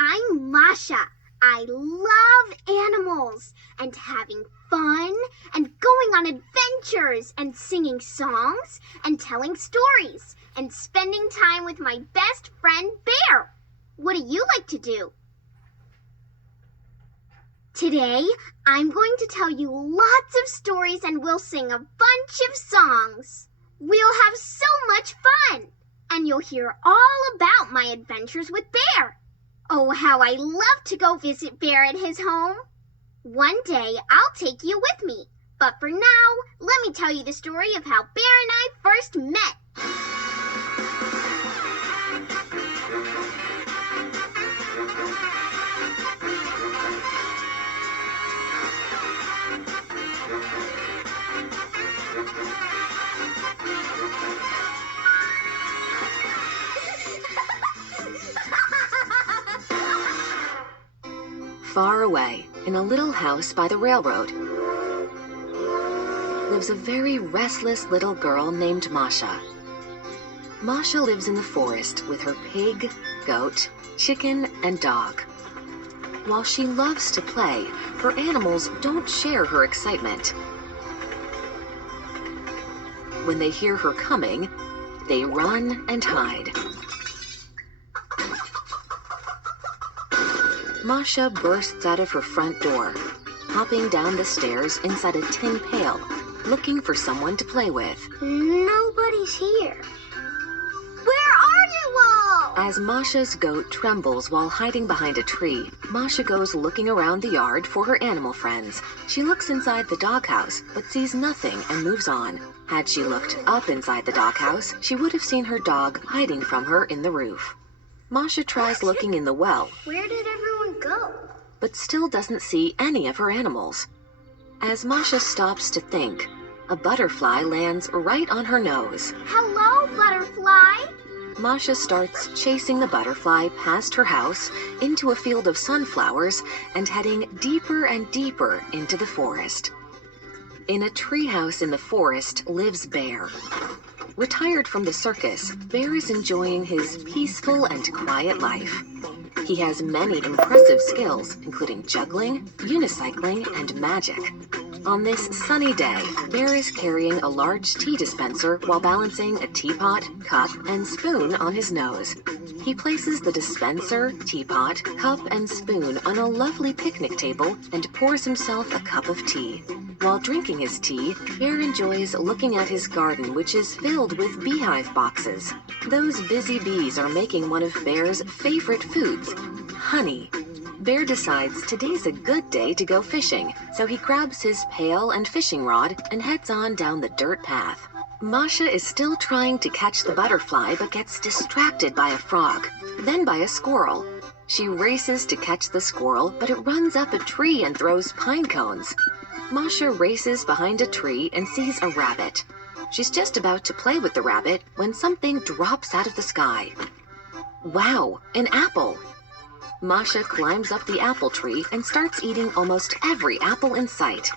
I'm Masha. I love animals and having fun and going on adventures and singing songs and telling stories and spending time with my best friend Bear. What do you like to do? Today, I'm going to tell you lots of stories and we'll sing a bunch of songs. We'll have so much fun, and you'll hear all about my adventures with Bear. Oh, how I love to go visit Bear at his home. One day, I'll take you with me. But for now, let me tell you the story of how Bear and I first met. Far away, in a little house by the railroad, lives a very restless little girl named Masha. Masha lives in the forest with her pig, goat, chicken, and dog. While she loves to play, her animals don't share her excitement. When they hear her coming, they run and hide. Masha bursts out of her front door, hopping down the stairs inside a tin pail, looking for someone to play with. Nobody's here. Where are you all? As Masha's goat trembles while hiding behind a tree, Masha goes looking around the yard for her animal friends. She looks inside the doghouse, but sees nothing and moves on. Had she looked up inside the doghouse, she would have seen her dog hiding from her in the roof. Masha tries looking in the well. Where did everyone go? But still doesn't see any of her animals. As Masha stops to think, a butterfly lands right on her nose. Hello, butterfly. Masha starts chasing the butterfly past her house, into a field of sunflowers, and heading deeper and deeper into the forest. In a treehouse in the forest lives Bear. Retired from the circus, Bear is enjoying his peaceful and quiet life. He has many impressive skills, including juggling, unicycling, and magic. On this sunny day, Bear is carrying a large tea dispenser while balancing a teapot, cup, and spoon on his nose. He places the dispenser, teapot, cup, and spoon on a lovely picnic table and pours himself a cup of tea. While drinking his tea, Bear enjoys looking at his garden, which is filled with beehive boxes. Those busy bees are making one of Bear's favorite foods, honey. Bear decides today's a good day to go fishing, so he grabs his pail and fishing rod and heads on down the dirt path. Masha is still trying to catch the butterfly but gets distracted by a frog, then by a squirrel. She races to catch the squirrel, but it runs up a tree and throws pine cones. Masha races behind a tree and sees a rabbit. She's just about to play with the rabbit when something drops out of the sky. Wow, an apple! Masha climbs up the apple tree and starts eating almost every apple in sight.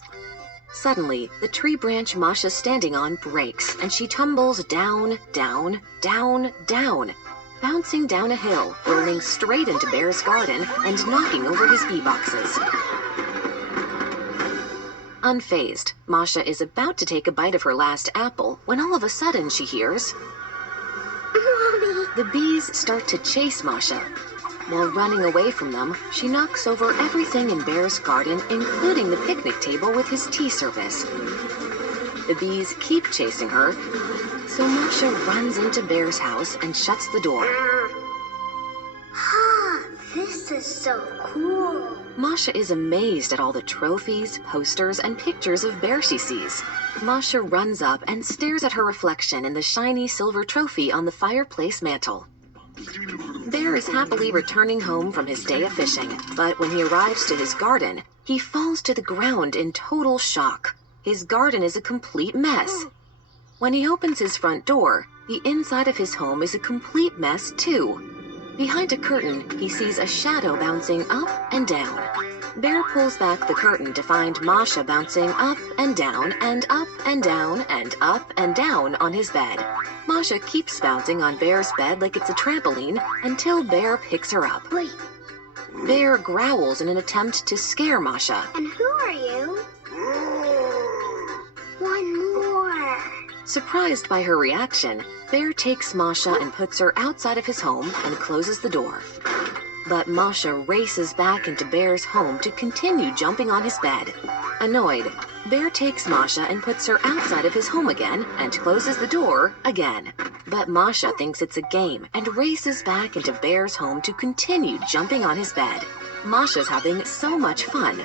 Suddenly, the tree branch Masha's standing on breaks and she tumbles down, down, down, down, bouncing down a hill, rolling straight into Bear's garden and knocking over his bee boxes. Unfazed, Masha is about to take a bite of her last apple when all of a sudden she hears... Mommy. The bees start to chase Masha. While running away from them, she knocks over everything in Bear's garden, including the picnic table with his tea service. The bees keep chasing her, so Masha runs into Bear's house and shuts the door. This is so cool. Masha is amazed at all the trophies, posters, and pictures of Bear she sees. Masha runs up and stares at her reflection in the shiny silver trophy on the fireplace mantel. Bear is happily returning home from his day of fishing, but when he arrives to his garden, he falls to the ground in total shock. His garden is a complete mess. When he opens his front door, the inside of his home is a complete mess too. Behind a curtain, he sees a shadow bouncing up and down. Bear pulls back the curtain to find Masha bouncing up and down and up and down and up and down on his bed. Masha keeps bouncing on Bear's bed like it's a trampoline until Bear picks her up. Wait, Bear growls in an attempt to scare Masha. And who are you? One more. Surprised by her reaction, Bear takes Masha and puts her outside of his home and closes the door. But Masha races back into Bear's home to continue jumping on his bed. Annoyed, Bear takes Masha and puts her outside of his home again and closes the door again. But Masha thinks it's a game and races back into Bear's home to continue jumping on his bed. Masha's having so much fun.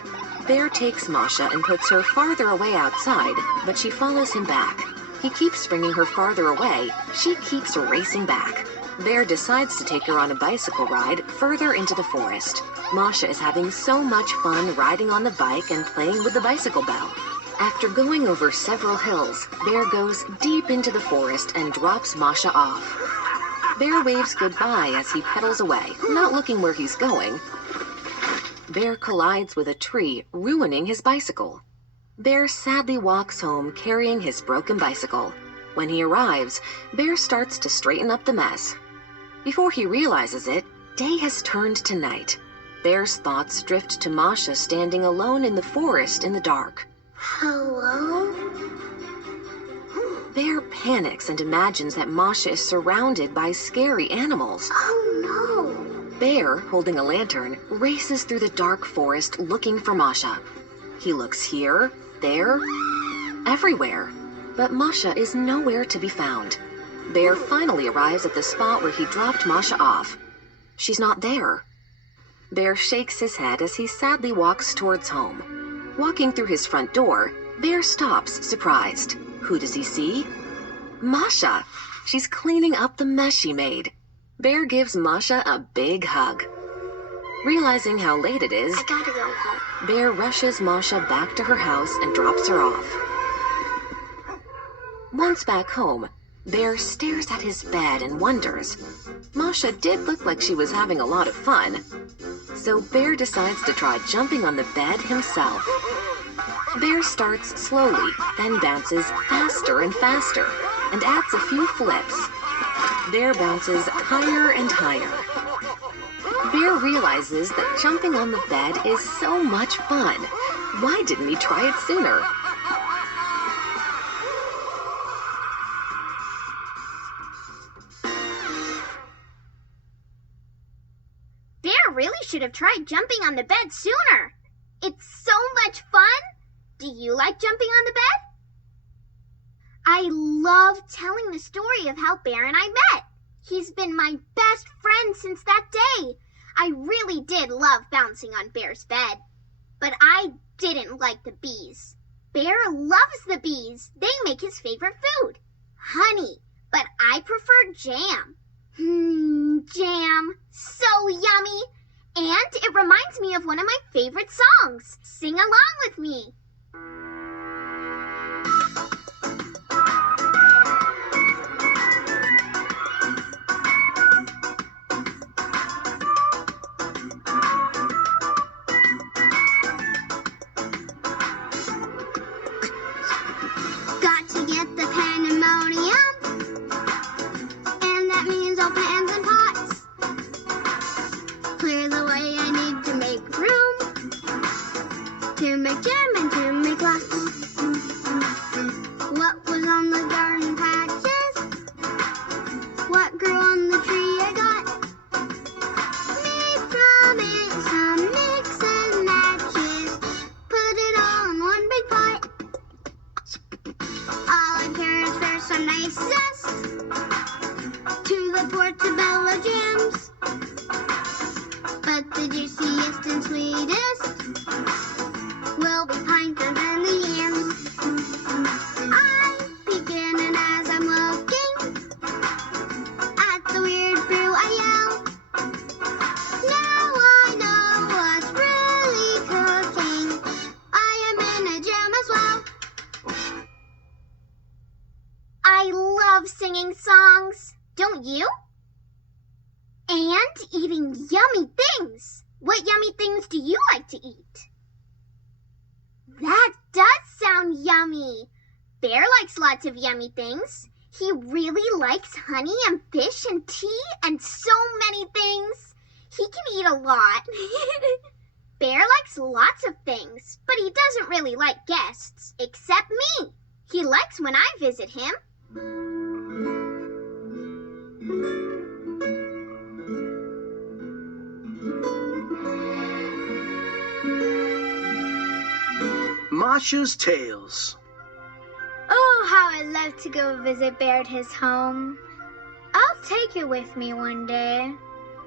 Bear takes Masha and puts her farther away outside, but she follows him back. He keeps bringing her farther away. She keeps racing back. Bear decides to take her on a bicycle ride further into the forest. Masha is having so much fun riding on the bike and playing with the bicycle bell. After going over several hills, Bear goes deep into the forest and drops Masha off. Bear waves goodbye as he pedals away, not looking where he's going. Bear collides with a tree, ruining his bicycle. Bear sadly walks home carrying his broken bicycle. When he arrives, Bear starts to straighten up the mess. Before he realizes it, day has turned to night. Bear's thoughts drift to Masha standing alone in the forest in the dark. Hello? Bear panics and imagines that Masha is surrounded by scary animals. Oh no! Bear, holding a lantern, races through the dark forest looking for Masha. He looks here, there, everywhere, but Masha is nowhere to be found. Bear finally arrives at the spot where he dropped Masha off. She's not there. Bear shakes his head as he sadly walks towards home. Walking through his front door, Bear stops, surprised. Who does he see? Masha! She's cleaning up the mess she made. Bear gives Masha a big hug. Realizing how late it is, I gotta go home. Bear rushes Masha back to her house and drops her off. Once back home, Bear stares at his bed and wonders. Masha did look like she was having a lot of fun. So Bear decides to try jumping on the bed himself. Bear starts slowly, then bounces faster and faster, and adds a few flips. Bear bounces higher and higher. Bear realizes that jumping on the bed is so much fun. Why didn't he try it sooner? Bear really should have tried jumping on the bed sooner. It's so much fun. Do you like jumping on the bed? I love telling the story of how Bear and I met. He's been my best friend since that day. I really did love bouncing on Bear's bed. But I didn't like the bees. Bear loves the bees. They make his favorite food, honey. But I prefer jam. Jam. So yummy. And it reminds me of one of my favorite songs. Sing along with me. Got to get the pandemonium, and that means all pans and pots. Clear the way, I need to make room to make jam and to make lots. What was on the garden patches? What grew on the tree I got? Made from it some mix and matches. Put it all in one big pot. All I care is for some nice zest to the portobello jams. But the juiciest and sweetest will be pinter than the yams. I'm beginning as I'm looking at the weird brew I yell. Now I know what's really cooking. I am in a jam as well. I love singing songs, don't you? And eating yummy things. What yummy things do you like to eat? That does sound yummy. Bear likes lots of yummy things. He really likes honey and fish and tea and so many things. He can eat a lot. Bear likes lots of things, but he doesn't really like guests, except me. He likes when I visit him. Masha's Tales. Oh, how I love to go visit Bear at his home. I'll take you with me one day.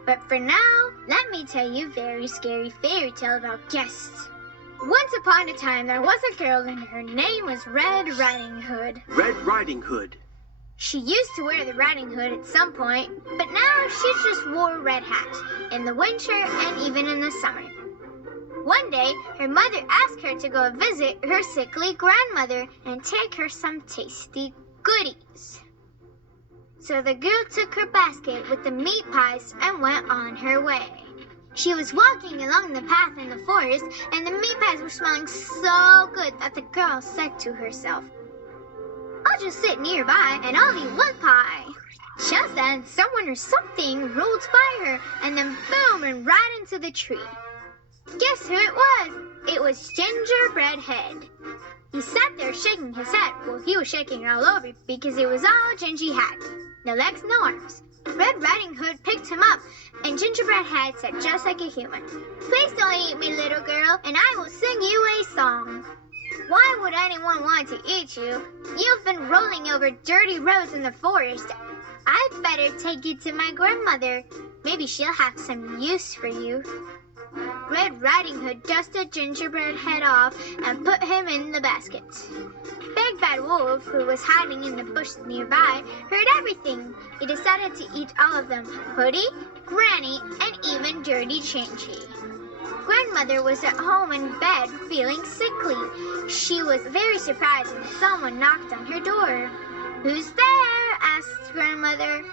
But for now, let me tell you a very scary fairy tale about guests. Once upon a time, there was a girl and her name was Red Riding Hood. Red Riding Hood. She used to wear the riding hood at some point, but now she just wore a red hat in the winter and even in the summer. One day, her mother asked her to go visit her sickly grandmother and take her some tasty goodies. So the girl took her basket with the meat pies and went on her way. She was walking along the path in the forest, and the meat pies were smelling so good that the girl said to herself, "I'll just sit nearby and I'll eat one pie." Just then, someone or something rolled by her and then boom and right into the tree. Guess who it was? It was Gingerbread Head. He sat there shaking his head. Well, he was shaking all over because it was all Gingy had. No legs, no arms. Red Riding Hood picked him up, and Gingerbread Head said just like a human, "Please don't eat me, little girl, and I will sing you a song." "Why would anyone want to eat you? You've been rolling over dirty roads in the forest. I'd better take you to my grandmother. Maybe she'll have some use for you." Red Riding Hood dusted Gingerbread Head off and put him in the basket. Big Bad Wolf, who was hiding in the bush nearby, heard everything. He decided to eat all of them, Hoodie, Granny, and even Dirty Gingy. Grandmother was at home in bed feeling sickly. She was very surprised when someone knocked on her door. "Who's there?" asked Grandmother.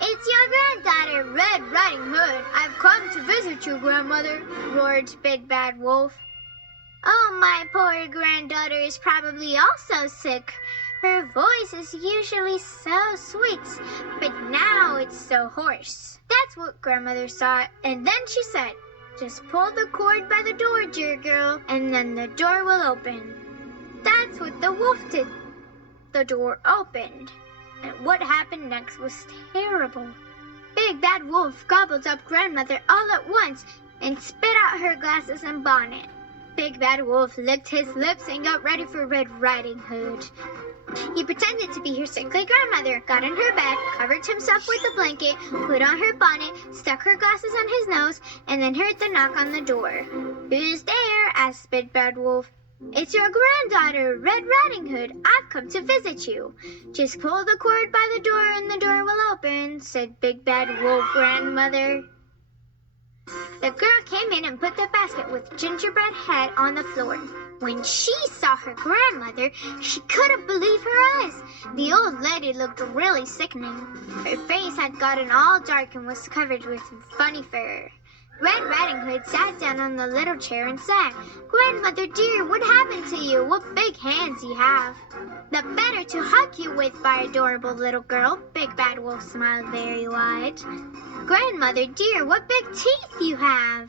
"It's your granddaughter, Red Riding Hood. I've come to visit you, Grandmother," roared Big Bad Wolf. "Oh, my poor granddaughter is probably also sick. Her voice is usually so sweet, but now it's so hoarse." That's what Grandmother saw, and then she said, "Just pull the cord by the door, dear girl, and then the door will open." That's what the wolf did. The door opened. And what happened next was terrible. Big Bad Wolf gobbled up Grandmother all at once and spit out her glasses and bonnet. Big Bad Wolf licked his lips and got ready for Red Riding Hood. He pretended to be her sickly grandmother, got in her bed, covered himself with a blanket, put on her bonnet, stuck her glasses on his nose, and then heard the knock on the door. "Who's there?" asked Big Bad Wolf. "It's your granddaughter, Red Riding Hood. I've come to visit you." "Just pull the cord by the door and the door will open," said Big Bad Wolf Grandmother. The girl came in and put the basket with Gingerbread Head on the floor. When she saw her grandmother, she couldn't believe her eyes. The old lady looked really sickening. Her face had gotten all dark and was covered with funny fur. Red Riding Hood sat down on the little chair and said, "Grandmother dear, what happened to you? What big hands you have." "The better to hug you with, my adorable little girl." Big Bad Wolf smiled very wide. "Grandmother dear, what big teeth you have."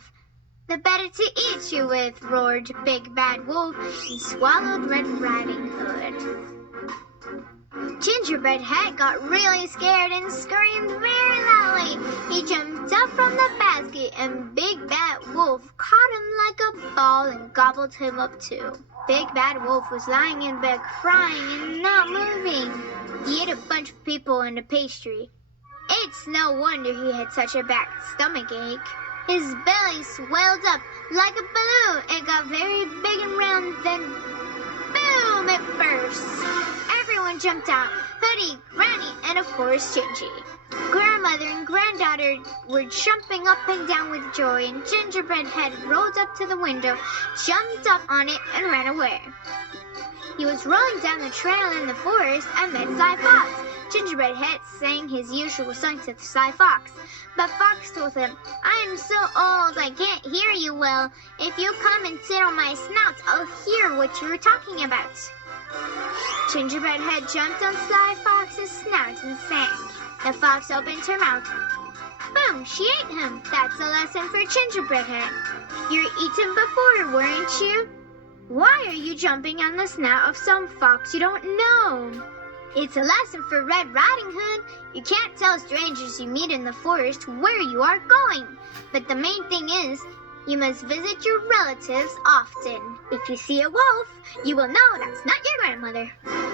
"The better to eat you with," roared Big Bad Wolf and swallowed Red Riding Hood. Gingerbread Head got really scared and screamed very loudly. He jumped up from the basket and Big Bad Wolf caught him like a ball and gobbled him up too. Big Bad Wolf was lying in bed crying and not moving. He ate a bunch of people and a pastry. It's no wonder he had such a bad stomach ache. His belly swelled up like a balloon. It got very big and round, then boom, it burst. Everyone jumped out, Hoodie, Granny, and of course Gingy. Grandmother and granddaughter were jumping up and down with joy, and Gingerbread Head rolled up to the window, jumped up on it, and ran away. He was rolling down the trail in the forest and met Sly Fox. Gingerbread Head sang his usual song to Sly Fox, but Fox told him, "I am so old I can't hear you well. If you come and sit on my snout, I'll hear what you were talking about." Gingerbread Head jumped on Sly Fox's snout and sang. The fox opened her mouth. boom, she ate him. That's a lesson for gingerbread hat. You're eaten before, weren't you? Why are you jumping on the snout of some fox you don't know? It's a lesson for Red Riding Hood. You can't tell strangers you meet in the forest where you are going. But the main thing is, you must visit your relatives often. If you see a wolf, you will know that's not your grandmother.